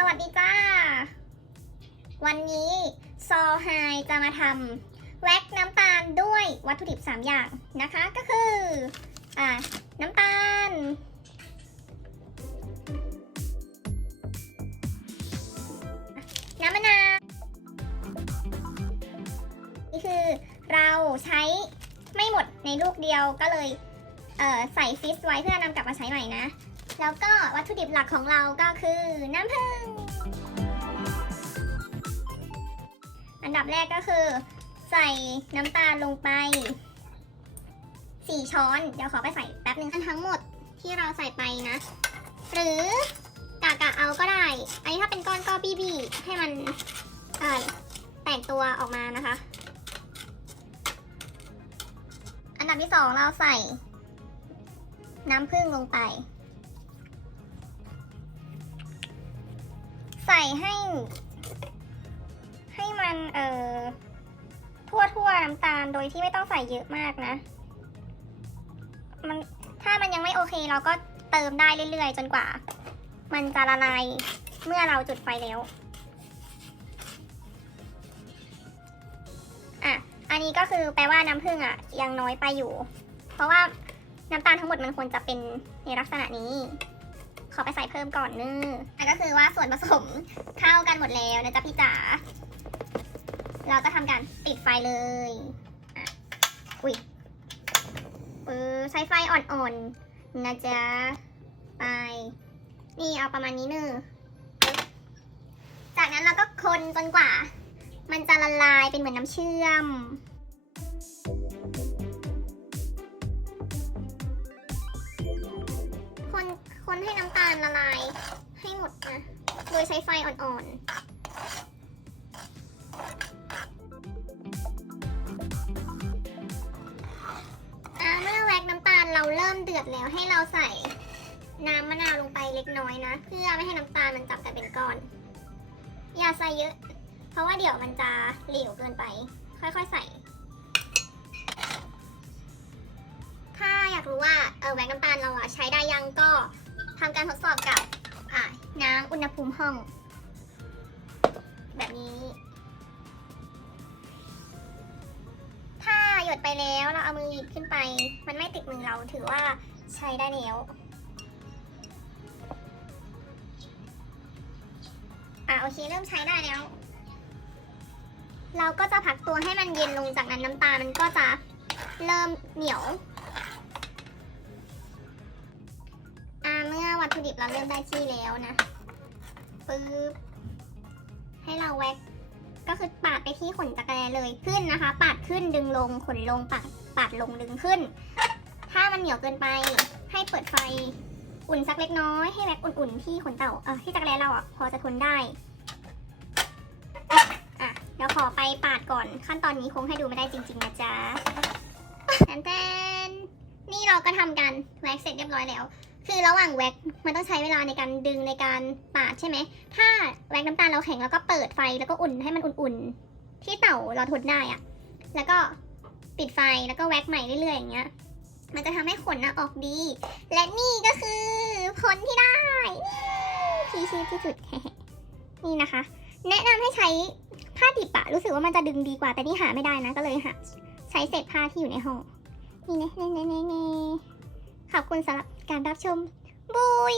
สวัสดีจ้า วันนี้ซอไฮจะมาทำแว็กน้ำตาลด้วยวัตถุดิบ 3 อย่างนะคะก็คืออ่าน้ำตาล น้ำมะนาวนี่คือเราใช้ไม่หมดในลูกเดียวก็เลยเอ่อใส่ฟิสไว้เพื่อนำกลับมาใช้ใหม่นะ แล้วก็วัตถุดิบหลักของเราก็คือน้ำผึ้ง ดับแรกก็คือ ใส่น้ำตาลลงไป4ช้อน เดี๋ยวขอไปใส่แป๊บหนึ่งทั้งหมดที่เราใส่ไปนะ หรือกะกะเอาก็ได้ อันนี้ถ้าเป็นก้อนก็บี้บี้ให้มันเอ่อแตกตัวออกมานะคะ อันดับที่สองเราใส่ น้ำผึ้งลงไป ใส่ให้ ทั่วทั่วน้ำตาลโดยที่ไม่ต้องใส่เยอะมากนะ มันถ้ามันยังไม่โอเคเราก็เติมได้เรื่อยๆ จนกว่า มันจะละลายเมื่อเราจุดไฟแล้วอะอันนี้ก็คือแปลว่าน้ำผึ้งอะ ยังน้อยไปอยู่ เพราะว่าน้ำตาลทั้งหมดมันควรจะเป็นในลักษณะนี้ ขอไปใส่เพิ่มก่อนนอะอะก็คือว่าส่วนผสมเข้ากันหมดแล้วนะจ๊ะพี่จ๋า เราจะทำการปิดไฟเลยอะอุ้ยเออใช้ไฟอ่อนๆนะจ๊ะ ไป นี่เอาประมาณนี้เนอะจากนั้นเราก็คนจนกว่า มันจะละลายเป็นเหมือนน้ำเชื่อมคนคนให้น้ำตาลละลายให้หมดนะ โดยใช้ไฟอ่อนๆ เราเริ่มเดือดแล้วให้เราใส่น้ำมะนาวลงไปเล็กน้อยนะ เพื่อไม่ให้น้ำตาลมันจับกันเป็นก้อน อย่าใส่เยอะ เพราะว่าเดี๋ยวมันจะเหลวเกินไป ค่อยๆใส่ ถ้าอยากรู้ว่าเออแว็กน้ำตาลเราอะใช้ได้ยังก็ทำการทดสอบกับน้ำอุณหภูมิห้อง แบบนี้ ดไปแล้วเราเอามือหยิบขึ้นไป มันไม่ติดมือเราถือว่าใช้ได้แล้วอะโอเคเริ่มใช้ได้แล้ว เราก็จะพักตัวให้มันเย็นลงจากนั้นน้ำตาลมันก็จะเริ่มเหนียวอ่าเมื่อวัตถุดิบเราเริ่มได้ที่แล้วนะปึ๊บให้เราแว็ก ก็คือปาดไปที่ขนจักรแลเลยขึ้นนะคะ ปาดขึ้นดึงลงขนลงปาดปาดลงดึงขึ้น ถ้ามันเหนียวเกินไป ให้เปิดไฟอุ่นสักเล็กน้อยให้แว็กอุ่นๆที่ขนเต่าเออที่จักรแลเราอะพอจะทนได้อะเดี๋ยวขอไปปาดก่อนขั้นตอนนี้คงให้ดูไม่ได้จริง ๆ นะจ๊ะแทนนนี่เราก็ทำกันแว็กเสร็จเรียบร้อยแล้ว คือระหว่างแว็กมันต้องใช้เวลาในการดึงในการปาดใช่ไหม ถ้าแว็กน้ำตาลเราแข็งแล้วก็เปิดไฟแล้วก็อุ่นให้มันอุ่นๆ ที่เต่าเราทนได้อะแล้วก็ปิดไฟแล้วก็แว็กใหม่เรื่อยๆอย่างเงี้ย มันจะทำให้ขนนะออกดี และนี่ก็คือผลที่ได้นี่พีชีพที่สุดนี่นะคะ แนะนำให้ใช้ผ้าดิบอะรู้สึกว่ามันจะดึงดีกว่าแต่นี่หาไม่ได้นะก็เลยหาใช้เศษผ้าที่อยู่ในห้องนี่เน่เน่เน่เน่ ขอบคุณสำหรับการรับชมบุย